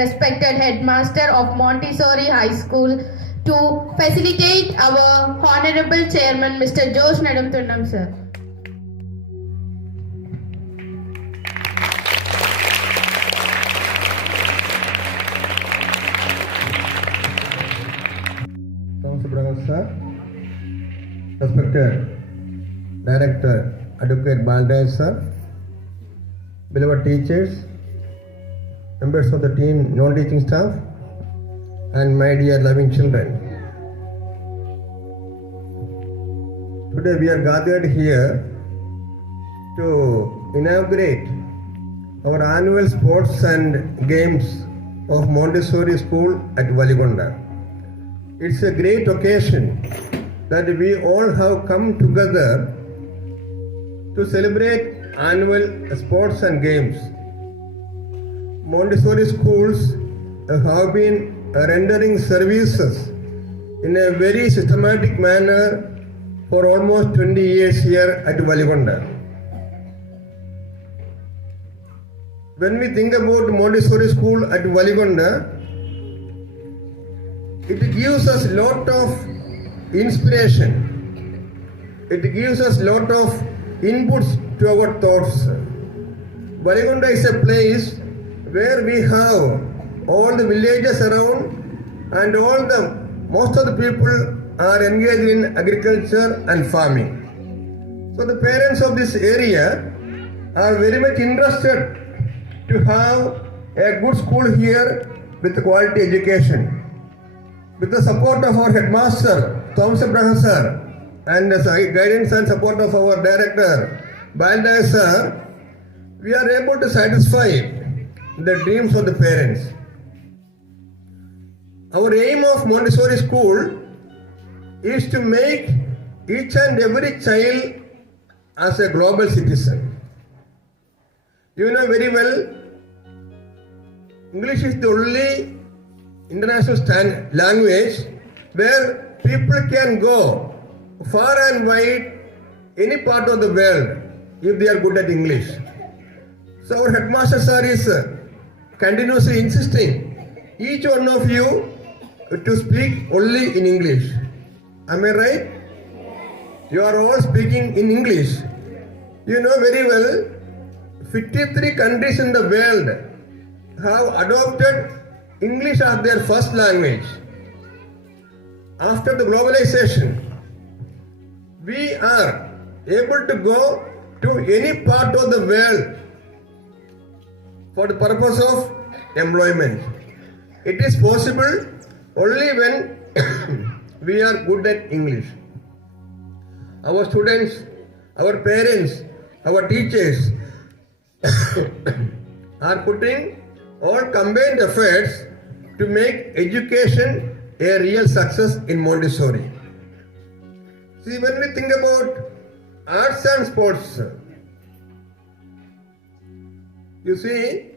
respected headmaster of Montessori High School to facilitate our Honorable Chairman Mr. Nedumthundam Sir. Sir, respected Director Advocate Balday Sir, beloved teachers, members of the team, non-teaching staff, and my dear loving children. Today we are gathered here to inaugurate our annual sports and games of Montessori School at Valigonda. It's a great occasion that we all have come together to celebrate annual sports and games. Montessori schools have been rendering services in a very systematic manner for almost 20 years here at Valigonda. When we think about Montessori school at Valigonda, it gives us a lot of inspiration. It gives us a lot of inputs to our thoughts. Valigonda is a place where we have all the villages around and most of the people are engaged in agriculture and farming. So the parents of this area are very much interested to have a good school here with quality education. With the support of our headmaster, Sir, and the guidance and support of our director, Balday Sir, we are able to satisfy the dreams of the parents. Our aim of Montessori school is to make each and every child as a global citizen. You know very well, English is the only international language where people can go far and wide any part of the world if they are good at English. So our headmaster sir is continuously insisting each one of you to speak only in English. Am I right? You are all speaking in English. You know very well 53 countries in the world have adopted English as their first language. After the globalization, we are able to go to any part of the world for the purpose of employment. It is possible only when we are good at English. Our students, our parents, our teachers are putting all combined efforts to make education a real success in Montessori. See, when we think about arts and sports, you see,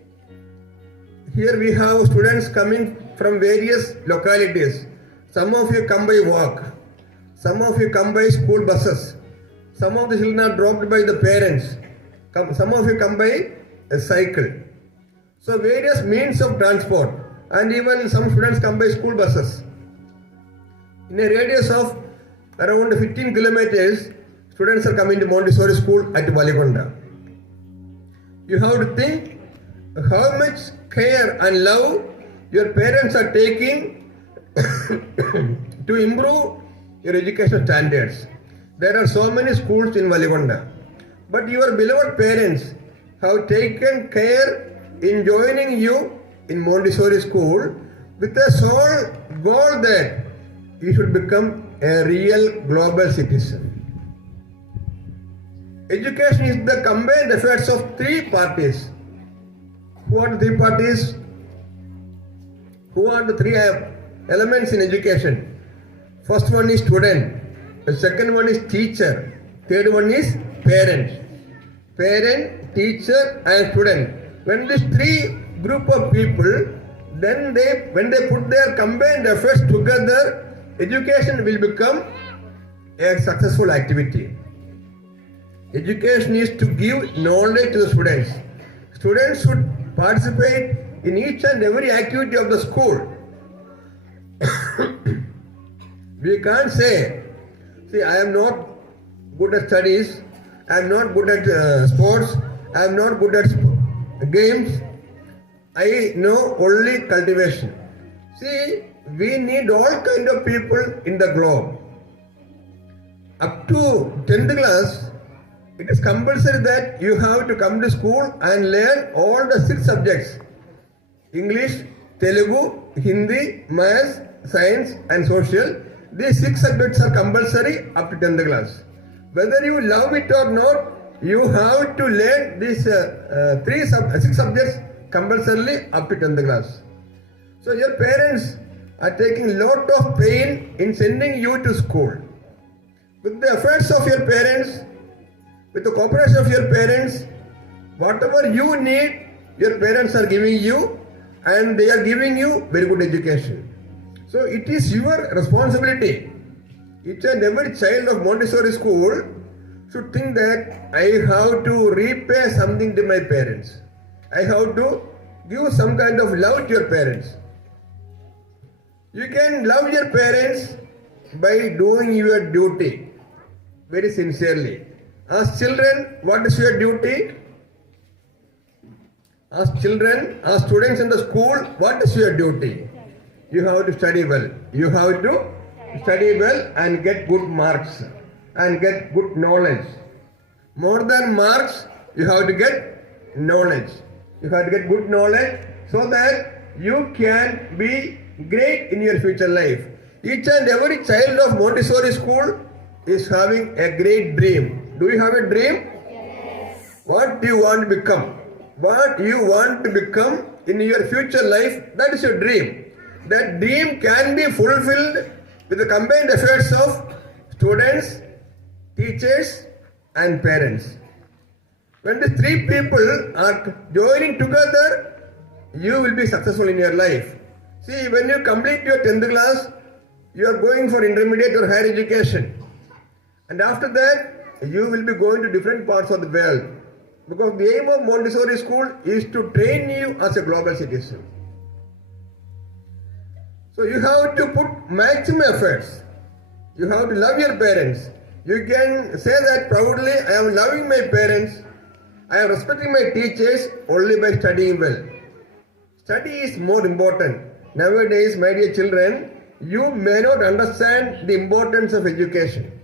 here we have students coming from various localities. Some of you come by walk, some of you come by school buses, some of the children are dropped by the parents, some of you come by a cycle. So various means of transport, and even some students come by school buses. In a radius of around 15 kilometers, students are coming to Montessori school at Valigonda. You have to think how much care and love your parents are taking to improve your education standards. There are so many schools in Valigonda, but your beloved parents have taken care in joining you in Montessori school with the sole goal that you should become a real global citizen. Education is the combined efforts of three parties. Who are the three parties? Who are the three elements in education? First one is student, the second one is teacher, third one is parent. Parent, teacher and student. When these three group of people, then when they put their combined efforts together, education will become a successful activity. Education is to give knowledge to the students. Students should participate in each and every activity of the school. We can't say, see, I am not good at studies, I am not good at sports, I am not good at games, I know only cultivation. See, we need all kind of people in the globe. Up to 10th class, it is compulsory that you have to come to school and learn all the 6 subjects. English, Telugu, Hindi, Maths, Science and Social. These 6 subjects are compulsory up to 10th class. Whether you love it or not, you have to learn these 6 subjects compulsorily up to 10th class. So your parents are taking lot of pain in sending you to school. With the efforts of your parents, with the cooperation of your parents, whatever you need, your parents are giving you, and they are giving you very good education. So it is your responsibility. Each and every child of Montessori school should think that I have to repay something to my parents. I have to give some kind of love to your parents. You can love your parents by doing your duty very sincerely. As children, what is your duty? As children, as students in the school, what is your duty? You have to study well. You have to study well and get good marks and get good knowledge. More than marks, you have to get knowledge. You have to get good knowledge so that you can be great in your future life. Each and every child of Montessori school is having a great dream. Do you have a dream? Yes. What do you want to become? What you want to become in your future life, that is your dream. That dream can be fulfilled with the combined efforts of students, teachers and parents. When the 3 people are joining together, you will be successful in your life. See, when you complete your 10th class, you are going for intermediate or higher education. And after that, you will be going to different parts of the world. Because the aim of Montessori school is to train you as a global citizen. So you have to put maximum efforts. You have to love your parents. You can say that proudly, I am loving my parents, I am respecting my teachers only by studying well. Study is more important. Nowadays, my dear children, you may not understand the importance of education.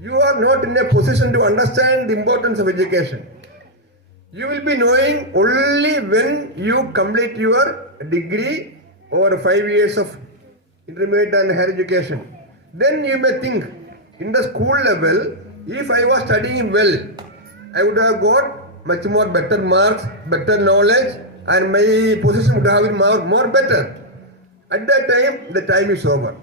You are not in a position to understand the importance of education. You will be knowing only when you complete your degree over 5 years of intermediate and higher education. Then you may think, in the school level, if I was studying well, I would have got much more better marks, better knowledge, and my position would have been more better. At that time, the time is over.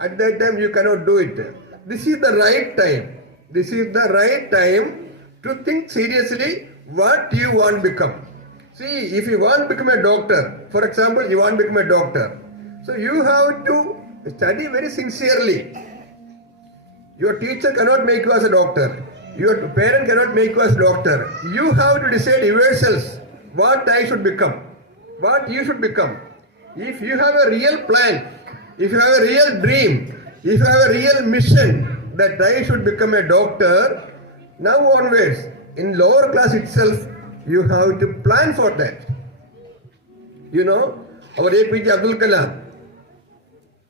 At that time, you cannot do it. This is the right time. This is the right time to think seriously what you want to become. See, if you want to become a doctor, for example, you want to become a doctor, so you have to study very sincerely. Your teacher cannot make you as a doctor. Your parent cannot make you as a doctor. You have to decide yourselves what I should become, what you should become. If you have a real plan, if you have a real dream, if you have a real mission that I should become a doctor, now onwards, in lower class itself, you have to plan for that. You know, our APJ Abdul Kalam,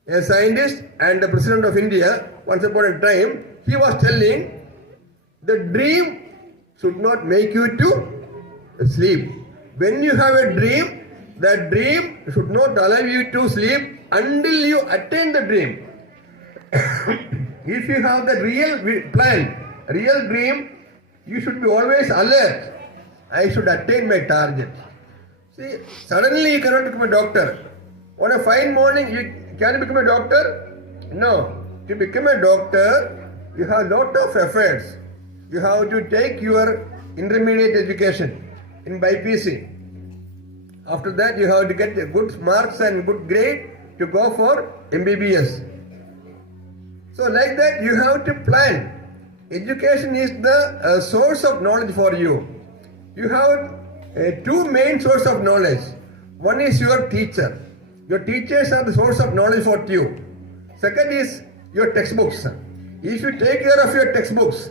a scientist and the President of India, once upon a time, he was telling, the dream should not make you to sleep. When you have a dream, that dream should not allow you to sleep until you attain the dream. If you have the real plan, real dream, you should be always alert. I should attain my target. See, suddenly you cannot become a doctor. On a fine morning, you can become a doctor? No. To become a doctor, you have a lot of efforts. You have to take your intermediate education in BPC. After that, you have to get good marks and good grade to go for MBBS. So like that, you have to plan. Education is the source of knowledge for you. You have 2 main sources of knowledge. One is your teacher. Your teachers are the source of knowledge for you. Second is your textbooks. If you take care of your textbooks,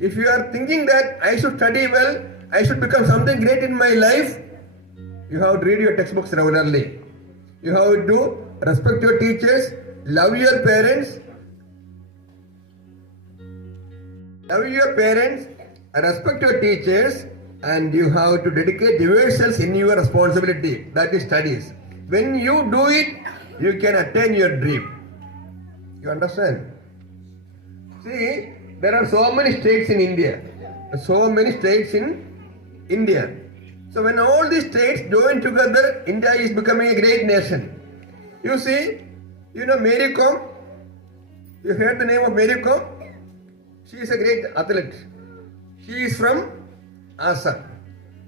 if you are thinking that I should study well, I should become something great in my life, you have to read your textbooks regularly. You have to respect your teachers, love your parents, respect your teachers, and you have to dedicate yourselves in your responsibility, that is studies. When you do it, you can attain your dream. You understand? See, there are so many states in India. So when all these states join together, India is becoming a great nation. You see, you know Mary Kom? You heard the name of Mary Kom? She is a great athlete. She is from Assam.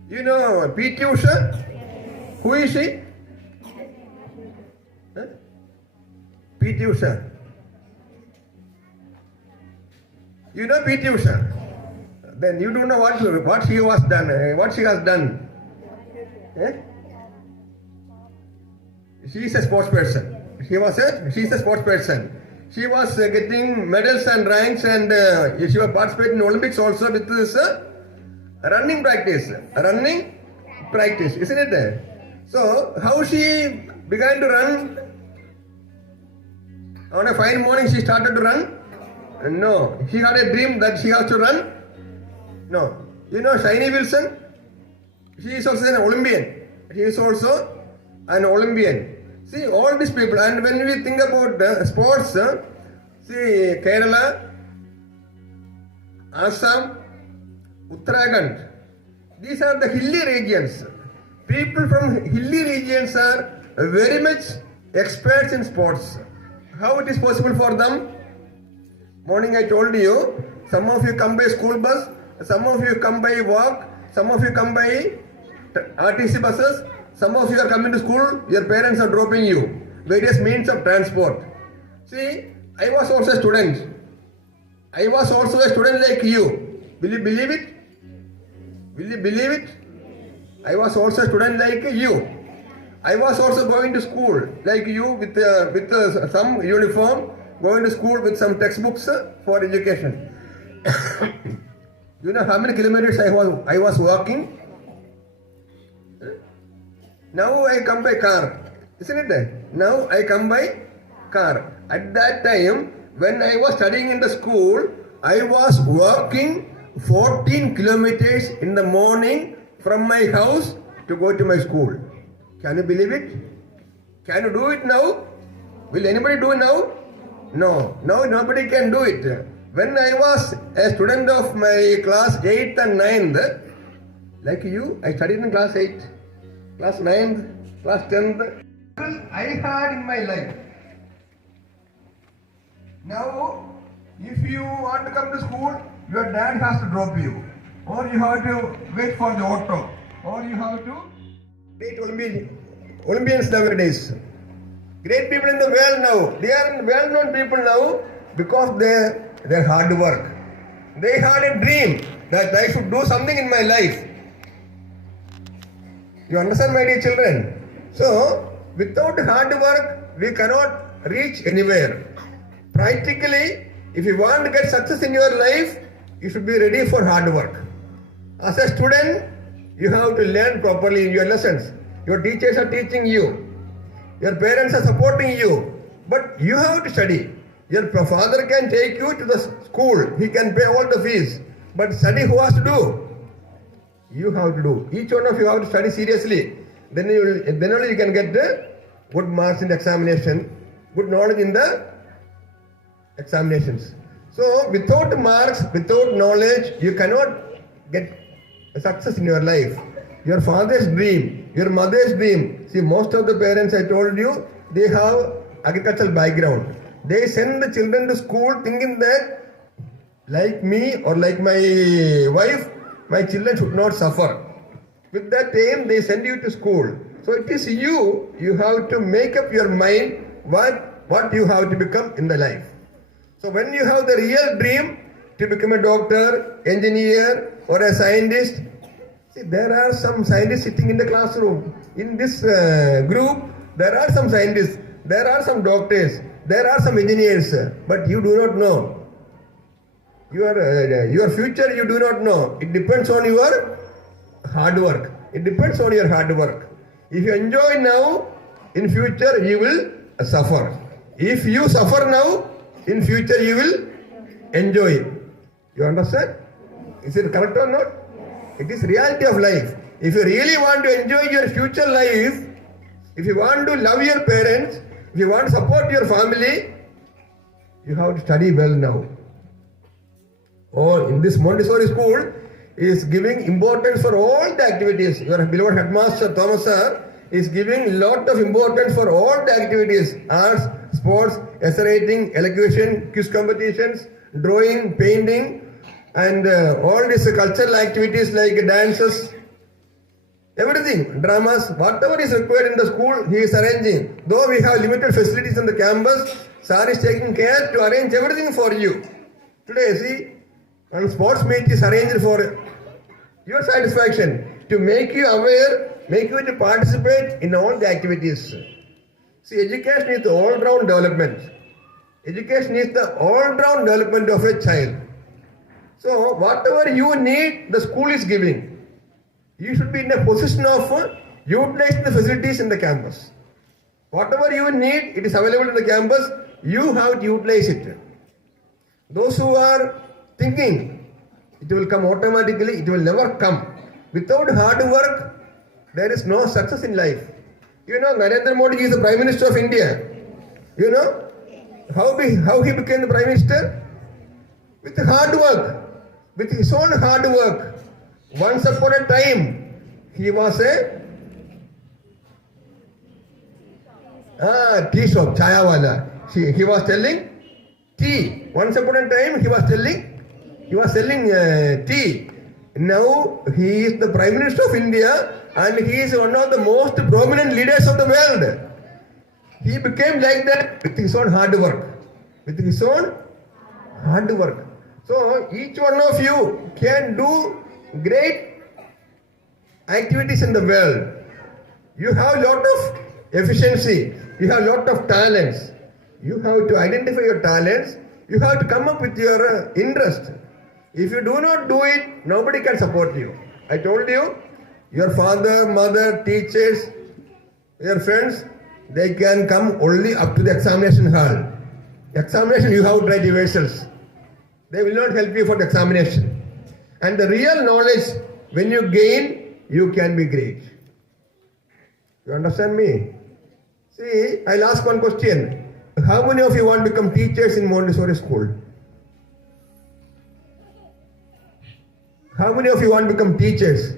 You know P.T. Usha? Who is she? Huh? P.T. Usha. You know P.T. Usha? Then you don't know what she has done. Eh? She is a sports person. She is a sports person. She was getting medals and ranks, and she was participating in Olympics also with this running practice, isn't it? So how she began to run? On a fine morning she started to run? No. She had a dream that she has to run? No. You know Shiny Wilson? She is also an Olympian. See, all these people, and when we think about sports, see Kerala, Assam, Uttarakhand, these are the hilly regions. People from hilly regions are very much experts in sports. How it is possible for them? Morning I told you, some of you come by school bus, some of you come by walk, some of you come by RTC buses, some of you are coming to school, your parents are dropping you. Various means of transport. See, I was also a student. I was also a student like you. Will you believe it? I was also a student like you. I was also going to school like you with some uniform, going to school with some textbooks for education. You know how many kilometers I was walking? Now I come by car, isn't it? Now I come by car. At that time, when I was studying in the school, I was walking 14 kilometers in the morning from my house to go to my school. Can you believe it? Can you do it now? Will anybody do it now? No. Now nobody can do it. When I was a student of my class 8th and 9th, like you, I studied in class 8. Class 9th, class 10th, I had in my life. Now, if you want to come to school, your dad has to drop you, or you have to wait for the auto, or you have to date Olympians nowadays. Great people in the world now. They are well-known people now because their hard work. They had a dream that I should do something in my life. You understand, my dear children? So, without hard work, we cannot reach anywhere. Practically, if you want to get success in your life, you should be ready for hard work. As a student, you have to learn properly in your lessons. Your teachers are teaching you. Your parents are supporting you. But you have to study. Your father can take you to the school. He can pay all the fees. But study who has to do? You have to do. Each one of you have to study seriously. Then only you can get the good marks in the examination, good knowledge in the examinations. So without marks, without knowledge, you cannot get success in your life. Your father's dream, your mother's dream. See, most of the parents, I told you, they have agricultural background. They send the children to school thinking that, like me or like my wife, my children should not suffer. With that aim, they send you to school. So it is you have to make up your mind what you have to become in the life. So when you have the real dream to become a doctor, engineer, or a scientist, See, there are some scientists sitting in the classroom. In this group, there are some scientists, there are some doctors, there are some engineers, but you do not know. Your future you do not know. It depends on your hard work. It depends on your hard work. If you enjoy now, in future you will suffer. If you suffer now, in future you will enjoy. You understand? Is it correct or not? It is reality of life. If you really want to enjoy your future life, if you want to love your parents, if you want to support your family, you have to study well now. Or in this Montessori school is giving importance for all the activities. Your beloved headmaster Thomas Sir is giving lot of importance for all the activities: arts, sports, essay writing, elocution, quiz competitions, drawing, painting, and all these cultural activities like dances, everything, dramas, whatever is required in the school, he is arranging. Though we have limited facilities on the campus, Sir is taking care to arrange everything for you. Today, see, and sports meet is arranged for your satisfaction, to make you aware, make you to participate in all the activities. See, education is the all-round development. Education is the all-round development of a child. So, whatever you need, the school is giving. You should be in a position of utilizing the facilities in the campus. Whatever you need, it is available in the campus, you have to utilize it. Those who are thinking it will come automatically, it will never come. Without hard work, there is no success in life. You know, Narendra Modi is the Prime Minister of India. You know how he became the Prime Minister? With hard work, with his own hard work. Once upon a time, he was a tea shop, chaya wala. He was selling tea. Once upon a time, he was selling tea. Now he is the Prime Minister of India and he is one of the most prominent leaders of the world. He became like that with his own hard work. With his own hard work. So each one of you can do great activities in the world. You have a lot of efficiency. You have a lot of talents. You have to identify your talents. You have to come up with your interest. If you do not do it, nobody can support you. I told you, your father, mother, teachers, your friends, they can come only up to the examination hall. Examination, you have to write reversals. They will not help you for the examination. And the real knowledge, when you gain, you can be great. You understand me? See, I'll ask one question. How many of you want to become teachers in Montessori school? How many of you want to become teachers?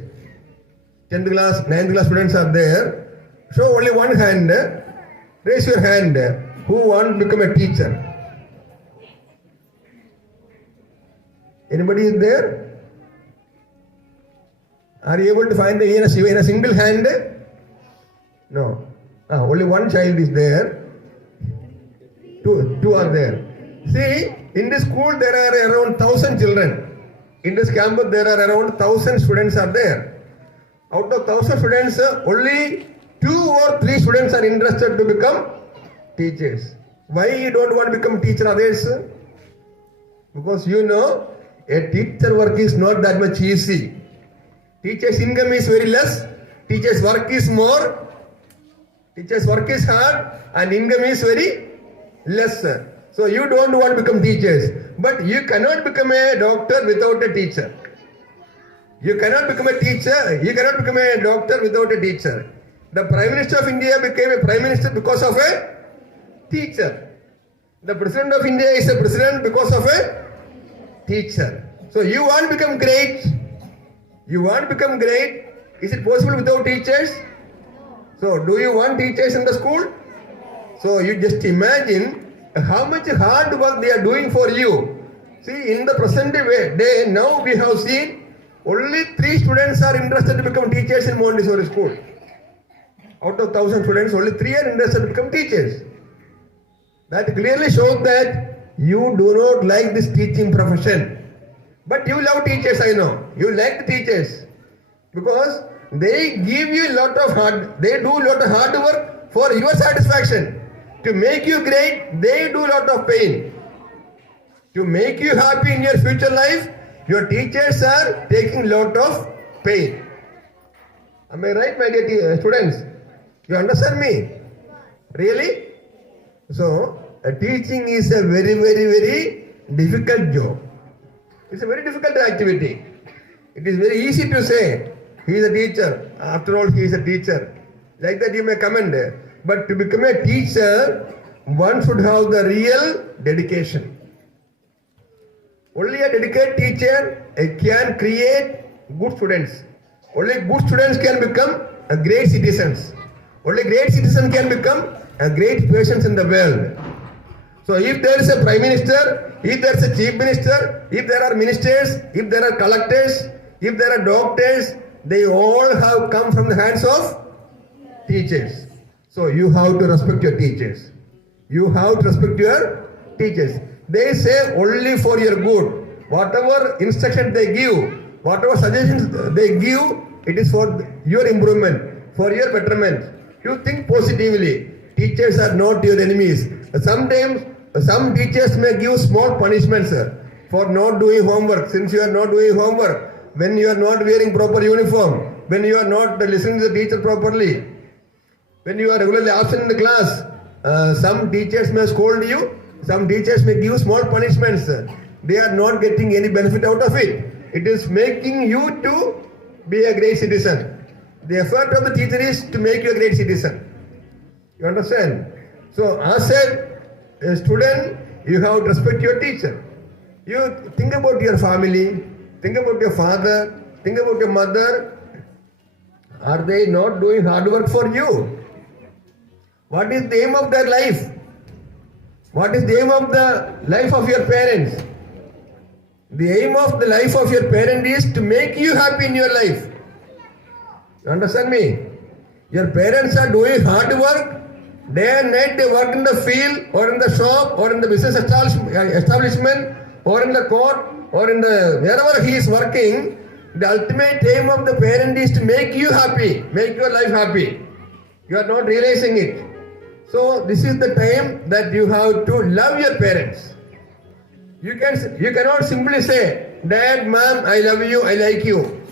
10th class, 9th class students are there. Show only one hand. Raise your hand. Who want to become a teacher? Anybody is there? Are you able to find in a single hand? No. Only one child is there. Two are there. See, in this school there are around 1,000 children. In this campus there are around 1,000 students are there. Out of 1,000 students, only 2 or 3 students are interested to become teachers. Why you don't want to become teacher others? Because you know, a teacher work is not that much easy. Teacher's income is very less. Teacher's work is more. Teacher's work is hard and income is very less. So you don't want to become teachers. But you cannot become a doctor without a teacher. You cannot become a teacher. You cannot become a doctor without a teacher. The Prime Minister of India became a Prime Minister because of a teacher. The President of India is a President because of a teacher. So you want to become great. You want to become great. Is it possible without teachers? So do you want teachers in the school? So you just imagine how much hard work they are doing for you. See, in the present day, now we have seen only 3 students are interested to become teachers in Montessori school. Out of 1,000 students, only 3 are interested to become teachers. That clearly shows that you do not like this teaching profession. But you love teachers, I know. You like the teachers. Because they give you they do lot of hard work for your satisfaction. To make you great, they do lot of pain. To make you happy in your future life, your teachers are taking lot of pain. Am I right, my dear students? You understand me? Really? So, teaching is a very, very, very difficult job. It's a very difficult activity. It is very easy to say, he is a teacher. After all, he is a teacher. Like that you may comment. But to become a teacher, one should have the real dedication. Only a dedicated teacher can create good students. Only good students can become a great citizens. Only great citizens can become a great persons in the world. So if there is a prime minister, if there is a chief minister, if there are ministers, if there are collectors, if there are doctors, they all have come from the hands of teachers. So you have to respect your teachers. You have to respect your teachers. They say only for your good. Whatever instruction they give, whatever suggestions they give, it is for your improvement, for your betterment. You think positively. Teachers are not your enemies. Sometimes some teachers may give small punishments for not doing homework. Since you are not doing homework, when you are not wearing proper uniform, when you are not listening to the teacher properly, when you are regularly absent in the class, some teachers may scold you, some teachers may give small punishments. They are not getting any benefit out of it. It is making you to be a great citizen. The effort of the teacher is to make you a great citizen. You understand? So as a student, you have to respect your teacher. You think about your family, think about your father, think about your mother. Are they not doing hard work for you? What is the aim of their life? What is the aim of the life of your parents? The aim of the life of your parent is to make you happy in your life. You understand me? Your parents are doing hard work. Day and night they work in the field or in the shop or in the business establishment or in the court or in the wherever he is working. The ultimate aim of the parent is to make you happy, make your life happy. You are not realizing it. So this is the time that you have to love your parents. You cannot simply say, Dad, Mom, I love you, I like you.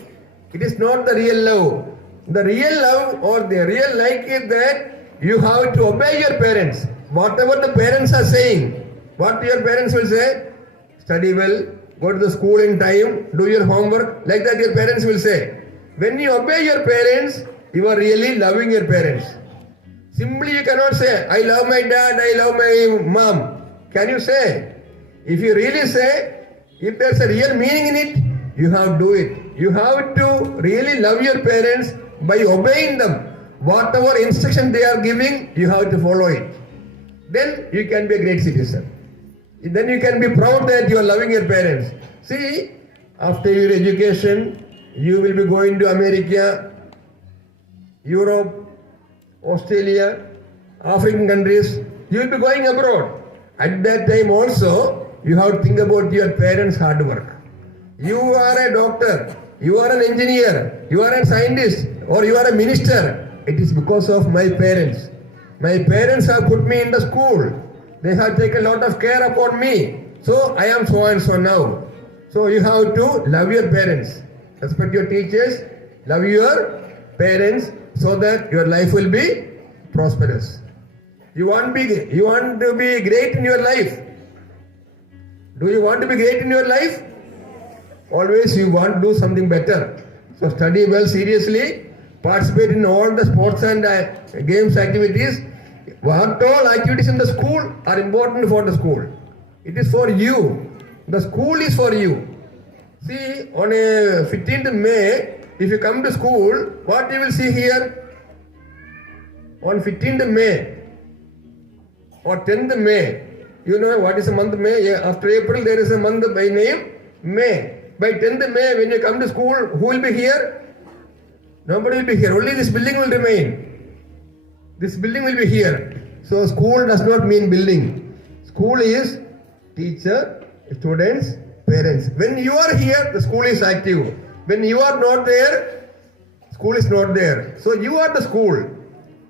It is not the real love. The real love or the real like is that you have to obey your parents. Whatever the parents are saying, what your parents will say, study well, go to the school in time, do your homework, like that your parents will say. When you obey your parents, you are really loving your parents. Simply you cannot say, I love my dad, I love my mom. Can you say? If you really say, if there's a real meaning in it, you have to do it. You have to really love your parents by obeying them. Whatever instruction they are giving, you have to follow it. Then you can be a great citizen. Then you can be proud that you are loving your parents. See, after your education, you will be going to America, Europe, Australia, African countries. You will be going abroad. At that time also, you have to think about your parents' hard work. You are a doctor, you are an engineer, you are a scientist, or you are a minister. It is because of my parents. My parents have put me in the school. They have taken a lot of care upon me. So I am so and so now. So you have to love your parents. Respect your teachers. Love your parents so that your life will be prosperous. You want to be great in your life. Do you want to be great in your life? Always you want to do something better. So study well seriously. Participate in all the sports and games activities. What all activities in the school are important for the school. It is for you. The school is for you. See, on a 15th May, if you come to school, what you will see here? On 15th May or 10th May, you know what is the month May? After April, there is a month by name May. By 10th May, when you come to school, who will be here? Nobody will be here. Only this building will remain. This building will be here. So school does not mean building. School is teacher, students, parents. When you are here, the school is active. When you are not there, School is not there. So you are the school.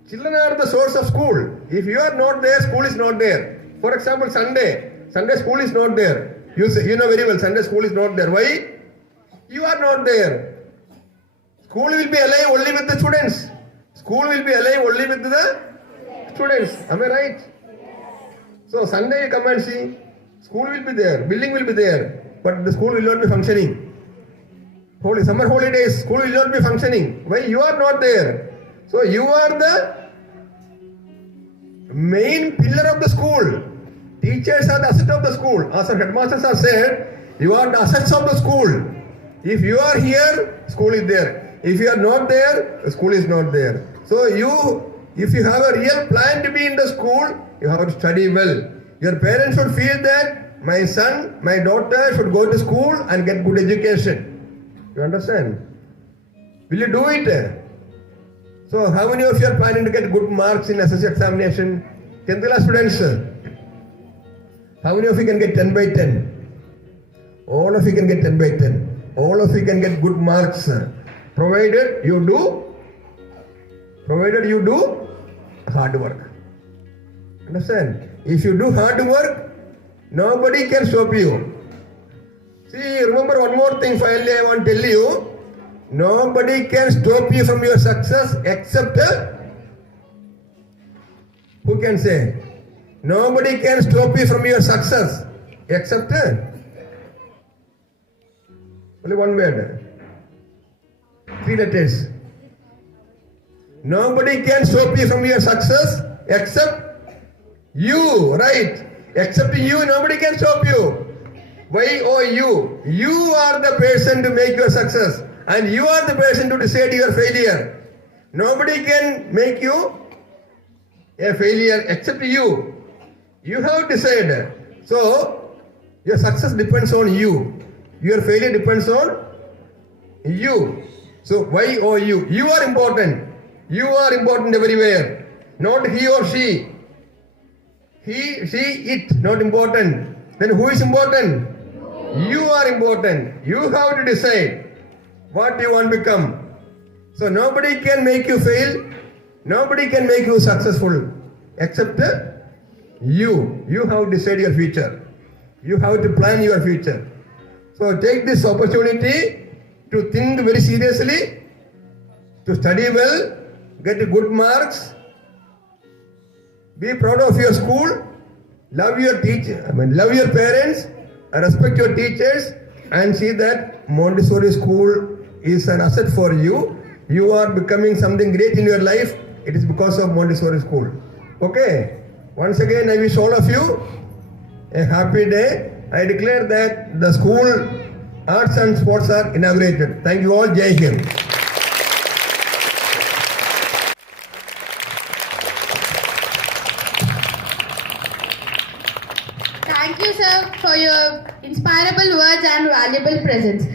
Children are the source of school. If you are not there, school is not there. For example, Sunday school is not there. You know very well, Sunday school is not there. Why? You are not there. School will be alive only with the students. School will be alive only with the students. Am I right? So Sunday you come and see, school will be there, building will be there, but the school will not be functioning. Summer holidays, school will not be functioning. Why? You are not there. So you are the main pillar of the school. Teachers are the asset of the school. As our headmasters have said, you are the assets of the school. If you are here, school is there. If you are not there, the school is not there. So if you have a real plan to be in the school, you have to study well. Your parents should feel that my son, my daughter should go to school and get good education. You understand? Will you do it? So how many of you are planning to get good marks in SSC examination? 10th class students. How many of you can get 10 by 10? All of you can get 10 by 10. All of you can get good marks. Provided you do hard work. Understand? If you do hard work, nobody can stop you. See, remember one more thing finally I want to tell you. Nobody can stop you from your success except who can say? Nobody can stop you from your success except only one word. 3 letters. Nobody can stop you from your success except you, right? Except you, nobody can stop you. Why? Oh, you. You are the person to make your success. And you are the person to decide your failure. Nobody can make you a failure except you. You have decided. So, your success depends on you. Your failure depends on you. So, why? Oh, you. You are important. You are important everywhere. Not he or she. He, she, it. Not important. Then who is important? You are important. You have to decide what you want to become. So nobody can make you fail. Nobody can make you successful except you. You have to decide your future. You have to plan your future. So take this opportunity to think very seriously, to study well, get good marks, be proud of your school, love your love your parents, respect your teachers, and see that Montessori school is an asset for you. You are becoming something great in your life. It is because of Montessori school. Okay? Once again, I wish all of you a happy day. I declare that the school arts and sports are inaugurated. Thank you all. Jai Hind. Thank you, sir, for your inspirable words and valuable presence.